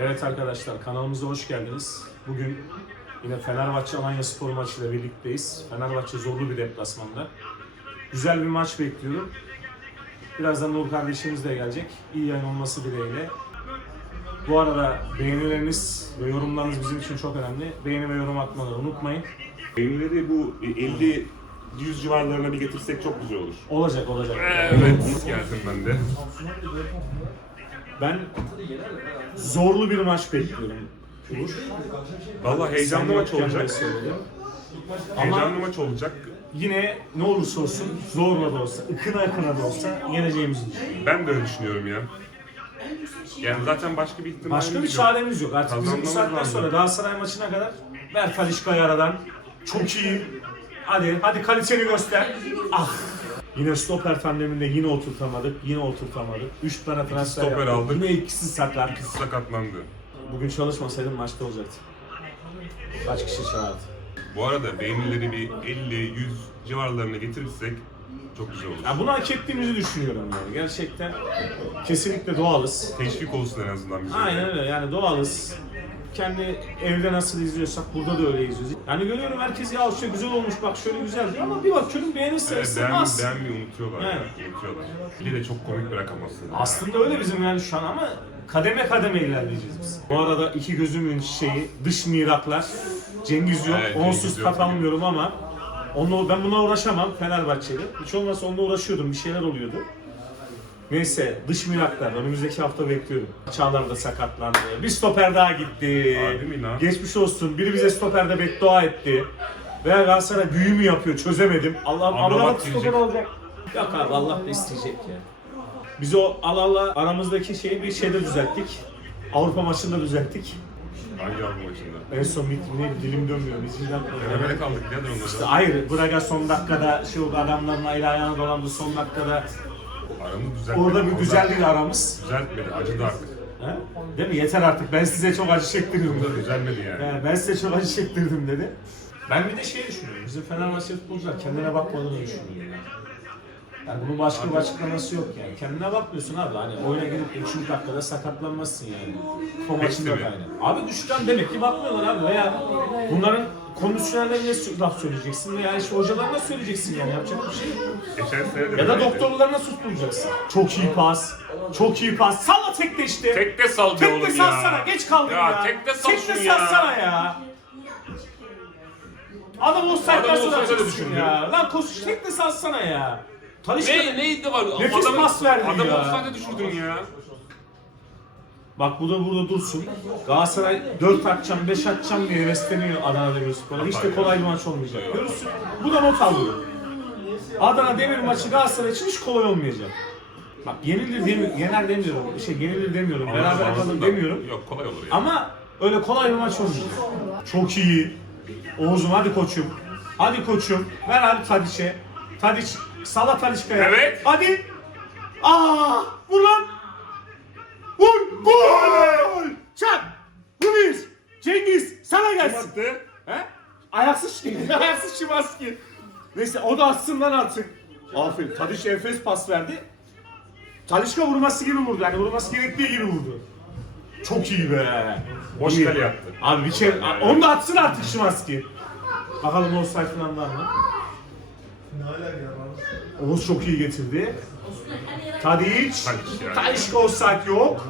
Evet arkadaşlar kanalımıza hoş geldiniz. Bugün yine Fenerbahçe Alanya Spor maçıyla birlikteyiz. Fenerbahçe zorlu bir deplasmanda. Güzel bir maç bekliyorum. Birazdan Nur kardeşimiz de gelecek. İyi yayın olması dileğiyle. Bu arada beğenileriniz ve yorumlarınız bizim için çok önemli. Beğeni ve yorum atmayı unutmayın. Beğenileri bu 50 100 civarlarına bir getirsek çok güzel olur. Olacak olacak. Evet, geldim ben de. Ben zorlu bir maç bekliyorum. Uğur. Vallahi heyecanlı maç olacak. Heyecanlı maç olacak. yine ne olursa olsun zorla da olsa, ıkına ıkına da olsa yeneceğimizi düşünüyorum. Ben de öyle düşünüyorum ya. Yani zaten başka bir ihtimalimiz Başka bir çaremiz yok. Artık bizim bu Kazanmamız saatten lazım. sonra Galatasaray maçına kadar ver Talişka'yı aradan. Çok iyi. Hadi, hadi kaliteni göster. Ah! Yine stoper tandeminde yine oturtamadık, yine oturtamadık. 3 tane transfer stoper yaptık. aldık. Yine ikisi sakat. Sakatlandı. Bugün çalışmasaydım maçta olacaktı. Kaç kişi çağırdı? Bu arada beğenileri bir 50-100 civarlarına getirirsek çok güzel olur. Ya bunu hak ettiğimizi düşünüyorum yani. Gerçekten kesinlikle doğalız. Teşvik olsun en azından bize. Aynen öyle yani doğalız. Kendi evde nasıl izliyorsak burada da öyle izliyoruz. Yani görüyorum herkes ya işte güzel olmuş bak şöyle güzel diyor ama bir bakıyorum beğeni Evet, sayısı beğen, az. beğenmeyi unutuyorlar. Evet. Yani. Unutuyorlar. Bir de çok komik rakam aslında. Öyle bizim yani şu an ama kademe kademe ilerleyeceğiz biz. Bu arada iki gözümün şeyi dış miraklar. Cengiz yok. Evet, Onsuz almıyorum ama onunla, ben buna uğraşamam Fenerbahçeli. Hiç olmazsa onunla uğraşıyordum. Bir şeyler oluyordu. Neyse dış miraklar önümüzdeki hafta bekliyorum. Çağlar da sakatlandı. Bir stoper daha gitti. Harbi mi lan? Geçmiş olsun. Biri bize stoperde beddua etti. Veya Galatasaray büyü mü yapıyor çözemedim. Allah'ım Amrabat Amrabat stoper girecek. olacak. Yok abi Allah da isteyecek ya. Biz o Alal'la aramızdaki şeyi bir şeyde düzelttik. Avrupa maçında düzelttik. Hangi algı maçında? En son bit ne dilim dönmüyor. Biz yine Berabere kaldık nedir onlarda? işte ayrı. Braga son dakikada şey oldu adamların ayla ayağına dolandı son dakikada. Aramı düzeltmedi. Orada bir Orada güzeldi aramız. Düzeltmedi, acıdı artık. He? Değil mi? Yeter artık. Ben size çok acı çektiriyorum. Burada düzelmedi yani. He, ben size çok acı çektirdim dedi. Ben bir de şey düşünüyorum. Bizim Fenerbahçe futbolcular kendine bakmadığını düşünüyorum. Yani. Yani bunun başka bir açıklaması yok yani. Kendine bakmıyorsun abi. Hani oyuna girip 3. dakikada sakatlanmazsın yani. O maçında da aynı. Abi düşükten demek ki bakmıyorlar abi. Veya bunların kondisyonellerine sü- laf söyleyeceksin veya işte hocalarına söyleyeceksin yani yapacak bir şey yok. Geçen sene de Ya da böyleydi. doktorlarına tutulacaksın. Çok iyi pas. Çok iyi pas. Salla tek de işte. Tek de sal be oğlum ya. salsana. Geç kaldın ya. Ya tek de sal şunu ya. salsana ya. Adam offside'den Adam sonra offside'e çıksın düşündü. ya. Lan koş tek de salsana ya. Talişka Ne, neydi var? Nefis pas verdi adamı ya. offside'e düşürdün ya. Bak bu da burada dursun. Galatasaray 4 atacağım 5 atacağım diye hevesleniyor Adana Demirspor'a. Hiç de kolay bir maç olmayacak. Görürsün. Bu da not alıyor. Adana Demir maçı Galatasaray için hiç kolay olmayacak. Bak yenilir demiyorum, yener demiyorum. Şey yenilir demiyorum. Beraber kalır demiyorum. Yok kolay olur ya. Ama öyle kolay bir maç olmayacak. Çok iyi. Oğuz'um hadi koçum. Hadi koçum. Ver abi Tadiç'e. Tadiç sala Tadiçka'ya. Evet. Hadi. Aa! Vur lan. Vur. Gol. Çak. Ruiz. Cengiz sana gelsin. Attı. He? Ayaksız Ayaksız Şimanski. Neyse o da atsın lan artık. Aferin. Tadiç enfes pas verdi. Talişka vurması gibi vurdu. Yani vurması gerektiği gibi vurdu. Çok iyi be. Boş İyi. kale yaptı. Abi bir kere onu da atsın artık Şimanski. Bakalım offside falan var mı? Oğuz çok iyi getirdi. Tadiç. Tadiç yani. Talişka offside yok.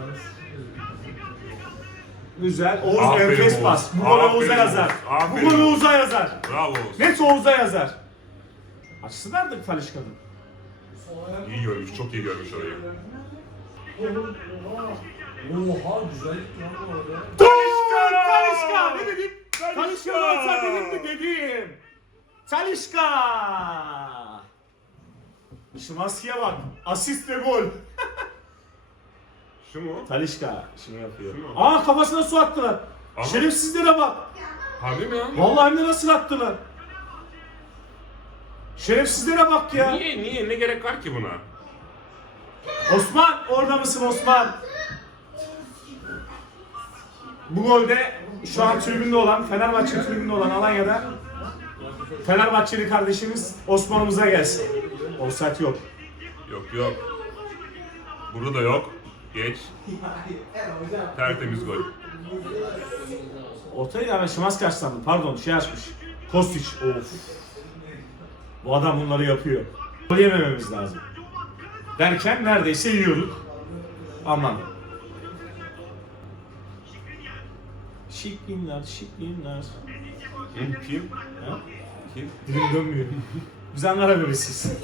Güzel. Oğuz Aferin enfes Oğuz. pas. Bu gol Aferin Oğuz'a Oğuz. yazar. Bu Aferin gol Oğuz. Oğuz'a yazar. Bravo Oğuz. Net Oğuz'a yazar. Açısı nerede Talişka'nın? İyi görmüş, çok iyi görmüş orayı. Oha güzellik lan bu arada. Talişka! Talişka! Ne dedim? Talişka olsa dedim mi dedim. Talişka! Şimanski'ye bak. Asist ve gol. Şu mu? Talişka şunu yapıyor. Şu mu? Aa kafasına su attılar. Ama- Şerefsizlere bak. Harbi mi ya? Vallahi hem de nasıl attılar. Şerefsizlere bak ya. Niye, niye? Ne gerek var ki buna? Osman orada mısın Osman? Bu golde şu an tribünde olan, Fenerbahçe tribünde olan Alanya'da Fenerbahçeli kardeşimiz Osman'ımıza gelsin. Offside yok. Yok yok. Burada da yok. Geç. Tertemiz gol. Ortaya ya Şimanski açlandı. Pardon şey açmış. Kostić. Of. Bu adam bunları yapıyor. Gol yemememiz lazım. Derken neredeyse yiyorduk. Aman. Şiklinler, şiklinler. Hı, Kim? Ha? Kim? Dilim dönmüyor. Biz Ankara bebesiyiz.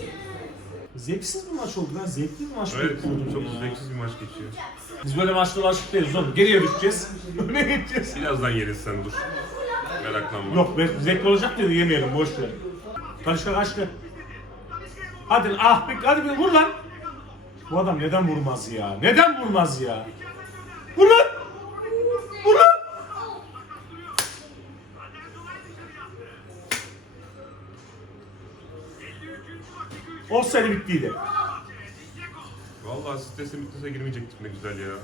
Zevksiz bir maç oldu. Ben zevkli bir maç Evet, bekliyordum çok zevksiz bir maç geçiyor. Biz böyle maçlara aşık değiliz oğlum. Geriye düşeceğiz. Öne geçeceğiz. Birazdan yeriz sen dur. Meraklanma. Yok be, zevkli olacak dedi yemeyelim boş ver. Karışka kaçtı. Hadi ah bir hadi bir vur lan. Bu adam neden vurmaz ya? Neden vurmaz ya? Vur lan! Olsaydı bittiydi. Vallahi strese mitrese girmeyecektik ne güzel ya.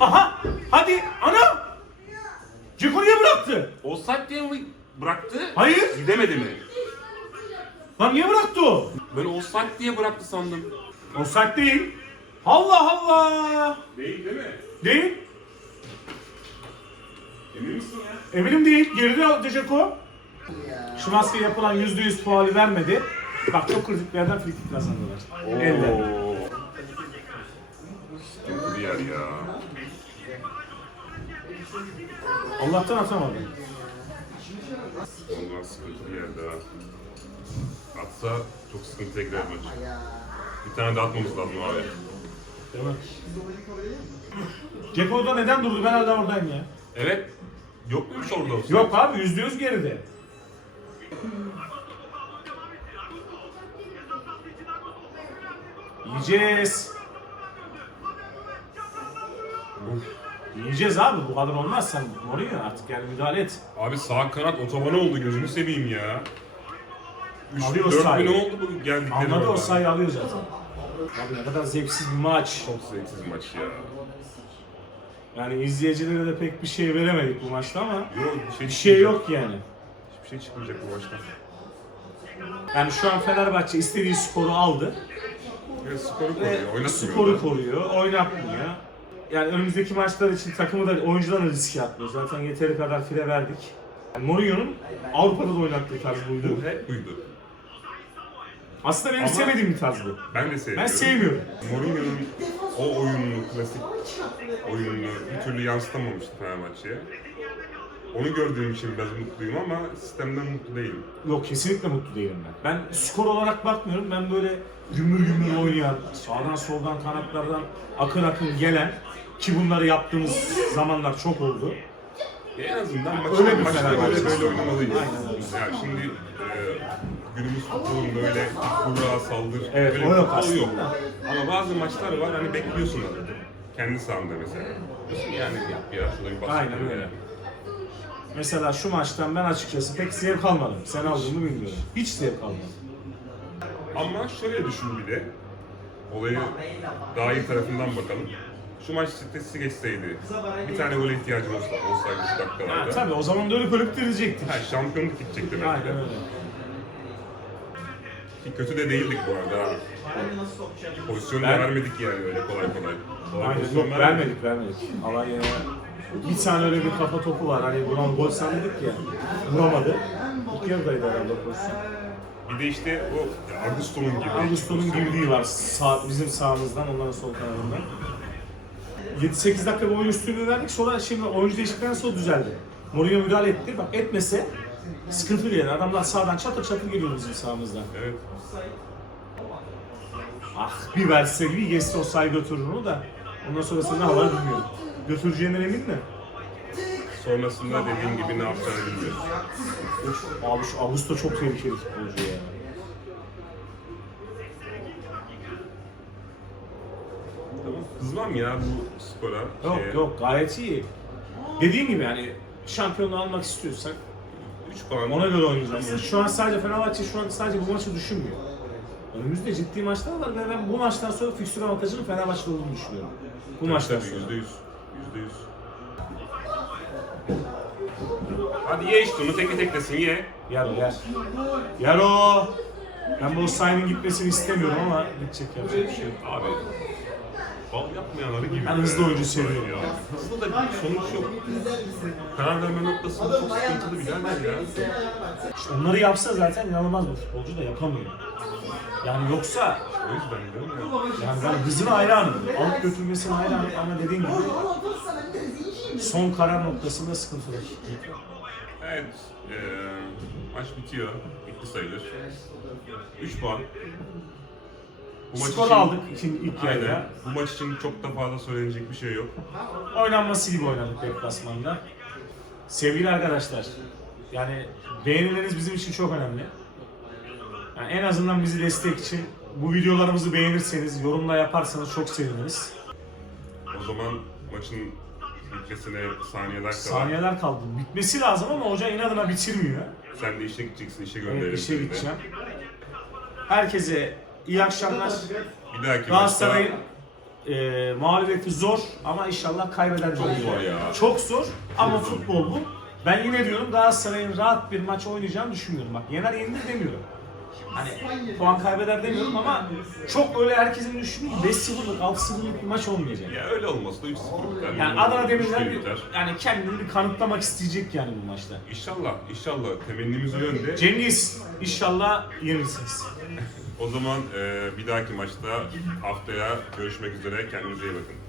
Aha! Hadi ana! Ceko niye bıraktı? Offside diye mi bıraktı? Hayır. Gidemedi mi? Lan niye bıraktı o? Ben offside diye bıraktı sandım. Offside değil. Allah Allah! Değil değil mi? Değil. Emin misin ya? Eminim değil. Geride aldı Ceko. Şimanski'ye yapılan %100 faali vermedi. Bak çok kritik bir yerden frikik kazandılar. Elle. Sıkıntı bir yer ya. Allah'tan atamadı. Ondan sıkıntı bir yerde ha. Atsa çok sıkıntıya girer maç. Bir tane daha atmamız lazım abi. Değil mi? Neden durdu? Ben hala oradayım ya. Evet. Yok muymuş orada? Yok abi %100 geride. Yiyeceğiz. Yiyeceğiz abi bu kadar olmaz sen Mourinho artık yani müdahale et. Abi sağ kanat otobanı oldu gözünü seveyim ya. 3 Alıyor 4 bin sahayı. oldu bu geldikleri Anladı o sayı alıyor zaten. Abi ne kadar zevksiz bir maç. Çok zevksiz maç ya. Yani izleyicilere de pek bir şey veremedik bu maçta ama Yok bir şey, bir şey çıkmayacak. yok yani. Hiçbir şey çıkmayacak bu maçtan. Yani şu an Fenerbahçe istediği skoru aldı. Evet, skoru Ve koruyor, oynatmıyor. skoru da. koruyor, oynatmıyor. Yani önümüzdeki maçlar için takımı da oyuncular da riske atmıyor. Zaten yeteri kadar fire verdik. Yani Mourinho'nun Avrupa'da da oynattığı tarz buydu. Bu hep buydu. Aslında benim Ama- sevmediğim bir tarz bu. Ben de sevmiyorum. Ben sevmiyorum. Mourinho'nun o oyununu, klasik oyununu bir türlü yansıtamamıştı Fenerbahçe'ye. Onu gördüğüm için biraz mutluyum ama sistemden mutlu değilim. Yok kesinlikle mutlu değilim ben. Ben skor olarak bakmıyorum. Ben böyle gümür gümür oynayan, sağdan soldan kanatlardan akın akın gelen ki bunları yaptığımız zamanlar çok oldu. En azından maçı, Öyle maçta böyle böyle oynamalıyız. Öyle. Yani şimdi e, günümüz futbolun böyle kura saldır, Evet, böyle o bir yok futbol yok. Ama bazı maçlar var hani bekliyorsun adamı. Kendi sahanda mesela. Diyorsun Yani yap ya şurada bir basın. Aynen öyle. Mesela şu maçtan ben açıkçası pek zevk almadım. Sen aldın mı bilmiyorum. Hiç zevk almadım. Ama şöyle düşün bir de. Olayı daha iyi tarafından bakalım. Şu maç stresi geçseydi, bir tane gole ihtiyacım olsa, olsaydı şu Ha, dakikalarda. tabii o zaman da ölüp direcektik. Ha, şampiyonluk gidecekti belki de. Aynen öyle. Ki kötü de değildik bu arada. ha. Pozisyon da Ben- vermedik yani öyle kolay kolay. kolay Aynen yok vermedik vermedik. Alanya'ya bir tane öyle bir kafa topu var. Hani buran gol sandık ya. Vuramadı. İlk yarıdaydı herhalde pozisyon. Bir de işte o Augusto'nun gibi. Augusto'nun girdiği var sağ, bizim sağımızdan, onların sol kanadından. 7-8 dakika bir oyun üstünlüğü verdik. Sonra şimdi oyuncu değişiklikten sonra düzeldi. Mourinho müdahale etti. Bak etmese sıkıntı yani. Adamlar sağdan çatır çatır geliyor bizim sağımızdan. Evet. Ah bir verse bir geçse o sayı götürür onu da. Ondan sonrasında ne var bilmiyorum. Götüreceğinden emin mi? Sonrasında dediğim gibi ne yapacağını bilmiyoruz. Abi şu Augusto çok tehlikeli futbolcu ya. Tamam. Kızmam ya bu skora. Yok şeye. yok gayet iyi. Dediğim gibi yani şampiyonluğu almak istiyorsak 3 puan. ona göre oynayacağız. Şu an sadece Fenerbahçe şu an sadece bu maçı düşünmüyor. Önümüzde ciddi maçlar var ve ben bu maçtan sonra fikstür avantajının Fenerbahçe'de olduğunu düşünüyorum. Bu maçtan tabii, sonra. Yüzde yüz. Yüzde yüz. Hadi ye işte onu tek teklesin ye. Yer o yer. Yer o. Ben bu Osayi'nin gitmesini istemiyorum ama gidecek yapacak bir şey yok. Abi Bal yapmayanları gibi. Ben hızlı oyuncu seviyorum. Ya. Hızlı da bir sonuç yok. Karar verme noktasında çok sıkıntılı birader ya. İşte onları yapsa zaten inanılmaz bir futbolcu da yapamıyor. Yani yoksa O yüzden diyorum ya. yani ben hızına hayranım. Alıp götürmesine hayranım ama dediğim gibi son karar noktasında sıkıntılı. Evet. eee maç bitiyor. Bitti sayılır. 3 puan. Bu maç Skor için- aldık ikinci ilk Aynen. yarıda. Bu maç için çok da fazla söylenecek bir şey yok. Oynanması gibi oynadık deplasmanda. Sevgili arkadaşlar, yani beğenileriniz bizim için çok önemli. Yani en azından bizi destek için bu videolarımızı beğenirseniz, yorumla yaparsanız çok seviniriz. O zaman maçın bitmesine saniyeler kala. Saniyeler kaldı. Bitmesi lazım ama hoca inadına bitirmiyor. Sen de işe gideceksin, işe gönderelim. Evet, işe seni de. gideceğim. Herkese iyi akşamlar. Bir dahaki Galatasaray'ın maçta e, mağlubiyeti zor ama inşallah kaybeder Çok zor ya. Çok zor ama zor. futbol bu. Ben yine diyorum Galatasaray'ın rahat bir maç oynayacağını düşünmüyorum. Bak yener yenilir demiyorum. Hani puan kaybeder demiyorum ama çok öyle herkesin düşündüğü gibi 5-0'lık 6-0'lık bir maç olmayacak. ya öyle olmasa da 3-0 biter. Yani Adana Demirler Üçte bir, biter. yani kendini bir kanıtlamak isteyecek yani bu maçta. İnşallah, inşallah temennimiz o yönde. Cengiz inşallah yenirsiniz. O zaman e, bir dahaki maçta haftaya görüşmek üzere. Kendinize iyi bakın.